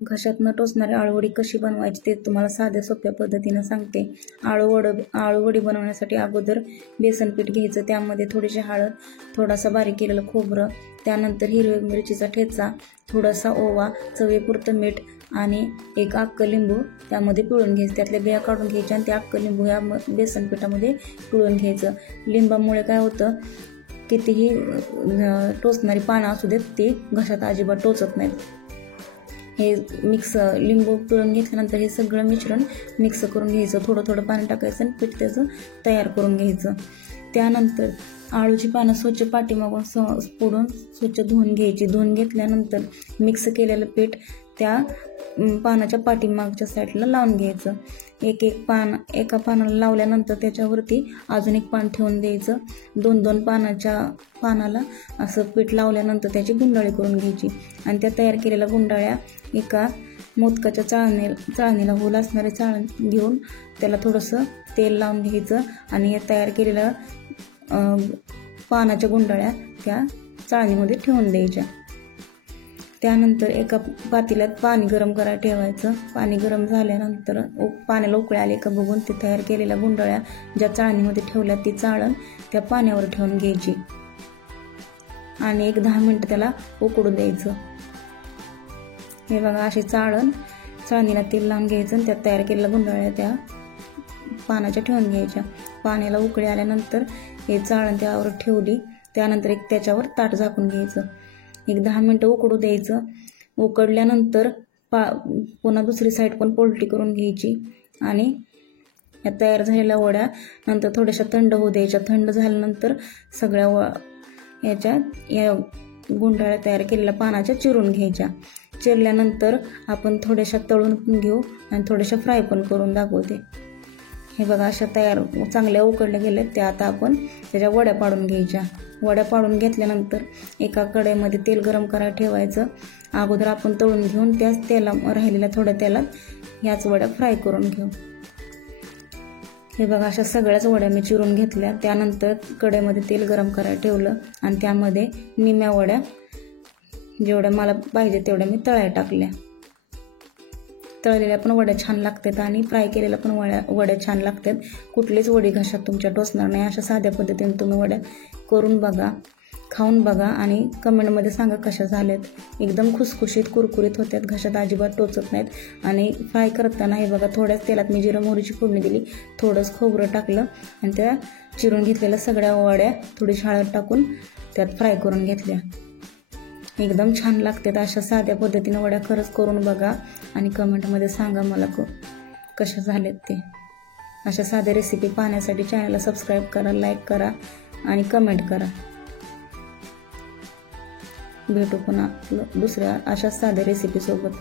घशात न टोचणारी आळूवडी कशी बनवायची ते तुम्हाला साध्या सोप्या पद्धतीने सांगते। आळूवडी बनवण्यासाठी अगोदर बेसन पीठ घ्यायचं, त्यामध्ये थोडीशी हळद, थोडासा बारीक केलेलं खोबरं, त्यानंतर हिरव्या मिरचीचा ठेचा, थोडासा ओवा, चवीपुरतं मीठ आणि एक अख्खं लिंबू त्यामध्ये पिळून घ्यायचं। त्यातल्या बिया काढून घ्यायच्या आणि त्या अख्खं लिंबू या बेसन पिठामध्ये पिळून घ्यायचं। लिंबामुळे काय होतं, कितीही टोचणारी पानं असू देत ते घशात अजिबात टोचत नाहीत। हे लिंबू पिळून घेतल्यानंतर हे सगळं मिश्रण मिक्स करून घ्यायचं। थोडं थोडं पाणी टाकायचं आणि पीठ त्याचं तयार करून घ्यायचं। त्यानंतर आळूची पानं स्वच्छ पाठीमागून फोडून स्वच्छ धुवून घ्यायची। धुवून घेतल्यानंतर मिक्स केलेलं पीठ त्या पानाच्या पाठीमागच्या साईडला लावून घ्यायचं। एका पानाला लावल्यानंतर त्याच्यावरती अजून एक पान ठेवून द्यायचं। दोन पानाला असं पीठ लावल्यानंतर त्याची गुंडाळी करून घ्यायची आणि त्या तयार केलेल्या गुंडाळ्या एका मोदकाच्या चाळणीला होल असणारे चाळण घेऊन त्याला थोडंसं तेल लावून घ्यायचं आणि या तयार केलेल्या पानाच्या गुंडाळ्या त्या चाळणीमध्ये ठेवून द्यायच्या। त्यानंतर एका पातेल्यात पाणी गरम करायला ठेवायचं। पाणी गरम झाल्यानंतर पाण्याला उकळी आली का बघून ते तयार केलेल्या गुंडाळ्या ज्या चाळणीमध्ये ठेवल्या ती चाळण त्या पाण्यावर ठेवून घ्यायची आणि 10 मिनिटं त्याला उकळू द्यायचं। हे बघा, अशी चाळणीला तेल लावून घ्यायचं आणि त्यात तयार केलेल्या गुंडाळ्या त्या पानाच्या ठेवून घ्यायच्या। पाण्याला उकळी आल्यानंतर हे चाळण त्यावर ठेवली, त्यानंतर त्याच्यावर ताट झाकून घ्यायचं। 10 मिनिटं उकडू द्यायचं। उकडल्यानंतर पुन्हा दुसरी साईड पण पोलटी करून घ्यायची आणि या तयार झालेल्या वड्या नंतर थोड्याशा थंड होऊ द्यायच्या। थंड झाल्यानंतर सगळ्या या गुंडाळ्या तयार केलेल्या पानाच्या चिरून घ्यायच्या। चिरल्यानंतर आपण थोड्याशा तळून पण घेऊ आणि थोड्याशा फ्राय पण करून दाखवते। हे बघा, अशा तयार चांगल्या उकडल्या गेल्या त्या आता आपण त्याच्या वड्या पाडून घ्यायच्या। वड्या पाडून घेतल्यानंतर एका कढईमध्ये तेल गरम करायला ठेवायचं। अगोदर आपण तळून घेऊन त्याच राहिलेल्या थोड्या तेलात ह्याच वड्या फ्राय करून घेऊ। हे बघा, अशा सगळ्याच वड्या मी चिरून घेतल्या। त्यानंतर कढईमध्ये तेल गरम करायला ठेवलं आणि त्यामध्ये निम्या वड्या जेवढ्या मला पाहिजे तेवढ्या मी तळायला टाकल्या। तळलेल्या पण वड्या छान लागतात आणि फ्राय केलेल्या पण वड्या छान लागतात। कुठलीच वडी घशात तुमच्या टोचणार नाही। अशा साध्या पद्धतीने तुम्ही वड्या करून बघा, खाऊन बघा आणि कमेंटमध्ये सांगा कशा झाल्यात। एकदम खुसखुशीत कुरकुरीत होत्यात, घशात अजिबात टोचत नाहीत। आणि फ्राय करताना हे बघा, थोड्याच तेलात मी जिरं मोहरीची फोडणी दिली, थोडंच खोबरं टाकलं आणि त्या चिरून घेतलेल्या सगळ्या वड्या थोडीशी हळद टाकून त्यात फ्राय करून घेतल्या। एकदम छान लागतात। अशा साध्या पद्धतीने वड्या खरंच करून बघा आणि कमेंटमध्ये सांगा मला कशा झाल्यात ते। अशा साध्या रेसिपी पाहण्यासाठी चॅनलला सबस्क्राईब करा, लाईक करा आणि कमेंट करा। भेटू पुन्हा दुसऱ्या अशा साध्या रेसिपी सोबत।